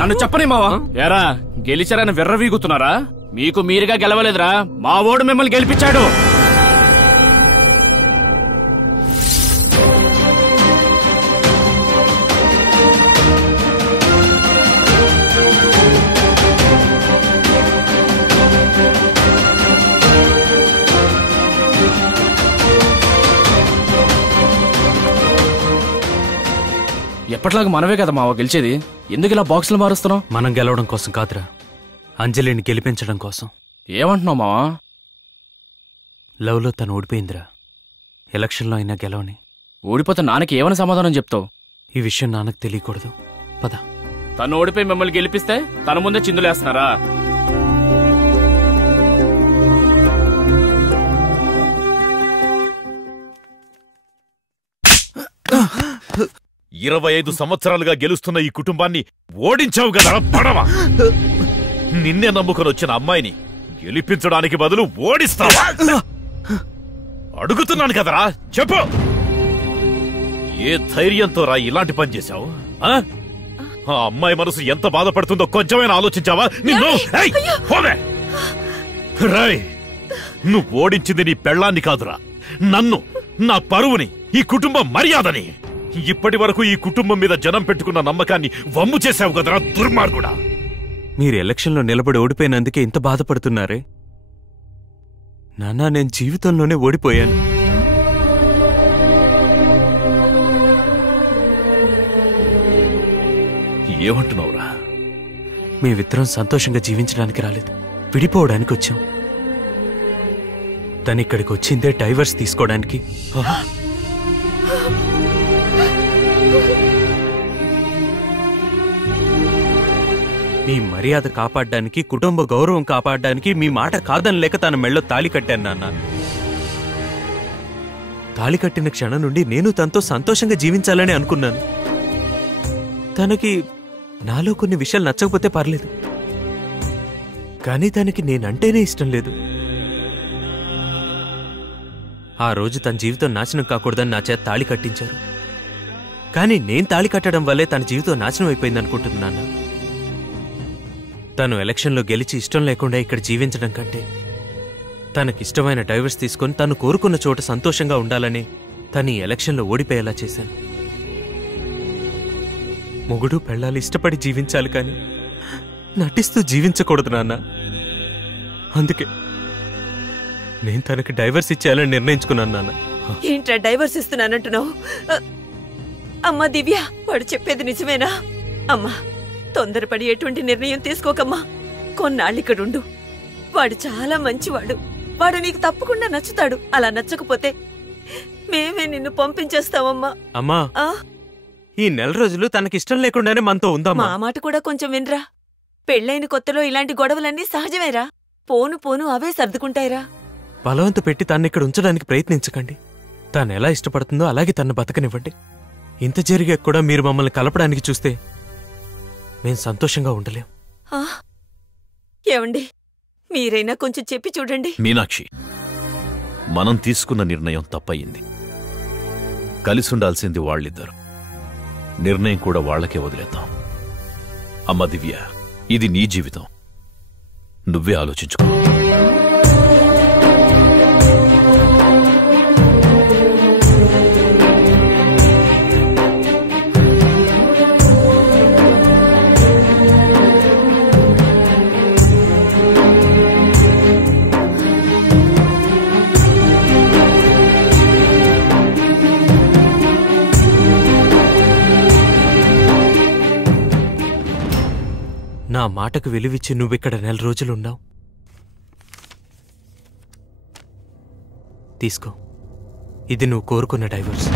నన్ను చెప్పని మావా. ఎరా గెలిచారని విర్రవీగుతున్నారా? మీకు మీరుగా గెలవలేదురా, మా ఓడు మిమ్మల్ని గెలిపించాడు. ఎప్పట్లాగా మనమే కదా మావా గెలిచేది. ఎందుకు ఇలా బాక్సులు మారుస్తున్నావు? మనం గెలవడం కోసం కాదురా, అంజలిని గెలిపించడం కోసం. ఏమంటున్నావు మావా? లవ్లో తను ఓడిపోయిందిరా. ఎలక్షన్లో అయినా గెలవని. ఓడిపోతే నాన్నకి ఏమని సమాధానం చెప్తావు? ఈ విషయం నాన్నకు తెలియకూడదు. పద. తను ఓడిపోయి మిమ్మల్ని గెలిపిస్తే తన ముందే చిందులేస్తున్నారా? 25 సంవత్సరాలుగా గెలుస్తున్న ఈ కుటుంబాన్ని ఓడించావు కదా పడవ. నిన్నే నమ్ముకొని వచ్చిన అమ్మాయిని గెలిపించడానికి బదులు ఓడిస్తావా? అడుగుతున్నాను కదరా, చెప్పు. ఏ ధైర్యంతో రా ఇలాంటి పని చేశావు? ఆ అమ్మాయి మనసు ఎంత బాధపడుతుందో కొంచెమైనా ఆలోచించావా? నిన్ను రాయ్, నువ్వు ఓడించింది నీ పెళ్ళాన్ని కాదురా, నన్ను, నా పరువుని, ఈ కుటుంబ మర్యాదని. ఇప్పటి వరకు ఈ కుటుంబం మీద జనం పెట్టుకున్న నమ్మకాన్ని వమ్ము చేశావు కదరా దుర్మార్గుడా. మీరు ఎలక్షన్లో నిలబడి ఓడిపోయినందుకే ఇంత బాధపడుతున్నారే? నాన్నా, నేను జీవితంలోనే ఓడిపోయాను. ఏమంటున్నావురా? మేమిద్దరం సంతోషంగా జీవించడానికి రాలేదు, విడిపోవడానికి వచ్చాం. తనిక్కడికి వచ్చిందే డైవర్స్ తీసుకోవడానికి. మీ మర్యాద కాపాడడానికి, కుటుంబ గౌరవం కాపాడడానికి మీ మాట కాదని లేక తన మెళ్ళో తాళి కట్టాను నాన్న. తాళి కట్టిన క్షణం నుండి నేను తనతో సంతోషంగా జీవించాలని అనుకున్నాను. తనకి నాలో కొన్ని విషయాలు నచ్చకపోతే పర్లేదు, కానీ తనకి నేనంటేనే ఇష్టం లేదు. ఆ రోజు తన జీవితం నాశనం కాకూడదని నా చేత తాళి కట్టించారు. కానీ నేను తాళి కట్టడం వల్లే తన జీవితం నాశనం అయిపోయింది అనుకుంటున్నాను. తను ఎలక్షన్లో గెలిచి ఇష్టం లేకుండా ఇక్కడ జీవించడం కంటే తనకిష్టమైన డైవర్స్ తీసుకొని తను కోరుకున్న చోట సంతోషంగా ఉండాలని తను ఈ ఎలక్షన్లో ఓడిపోయేలా చేశాను. మొగుడు పెళ్ళాలి ఇష్టపడి జీవించాలి, కానీ నటిస్తూ జీవించకూడదు నాన్న. అందుకే నేను తనకి డైవర్స్ ఇచ్చేయాలని నిర్ణయించుకున్నాను నాన్న. ఏంట్రా డైవర్స్ ఇస్తున్నానంటున్నావు? అమ్మా దివ్య, వాడు చెప్పేది నిజమేనా? అమ్మా, తొందరపడి ఎటువంటి నిర్ణయం తీసుకోకమ్మా. కొన్నాళ్ళిక్కడుండు. వాడు చాలా మంచివాడు. వాడు నీకు తప్పకుండా నచ్చుతాడు. అలా నచ్చకపోతే మేమే నిన్ను పంపించేస్తామమ్మా. అమ్మా, ఈ నెల రోజులు తనకిష్టం లేకుండానే మనతో ఉందమ్మా. మా మాట కూడా కొంచెం వినరా. పెళ్ళైన కొత్తలో ఇలాంటి గొడవలన్నీ సహజమేరా. పోను పోను అవే సర్దుకుంటాయిరా. బలవంత పెట్టి తన్నిక్కడ ఉంచడానికి ప్రయత్నించకండి. తాను ఎలా ఇష్టపడుతుందో అలాగే తను బతకనివ్వండి. ఇంత జరిగాక కూడా మీరు మమ్మల్ని కలపడానికి చూస్తే మేం సంతోషంగా ఉండలేం. ఏమండి, మీరైనా కొంచెం చెప్పి చూడండి. మీనాక్షి, మనం తీసుకున్న నిర్ణయం తప్పయింది. కలిసుండాల్సింది వాళ్ళిద్దరు. నిర్ణయం కూడా వాళ్లకే వదిలేద్దాం. అమ్మ దివ్య, ఇది నీ జీవితం, నువ్వే ఆలోచించుకో. నా మాటకు విలువిచ్చి నువ్విక్కడ నెల రోజులున్నావు. తీసుకో, ఇది నువ్వు కోరుకున్న డైవర్స్.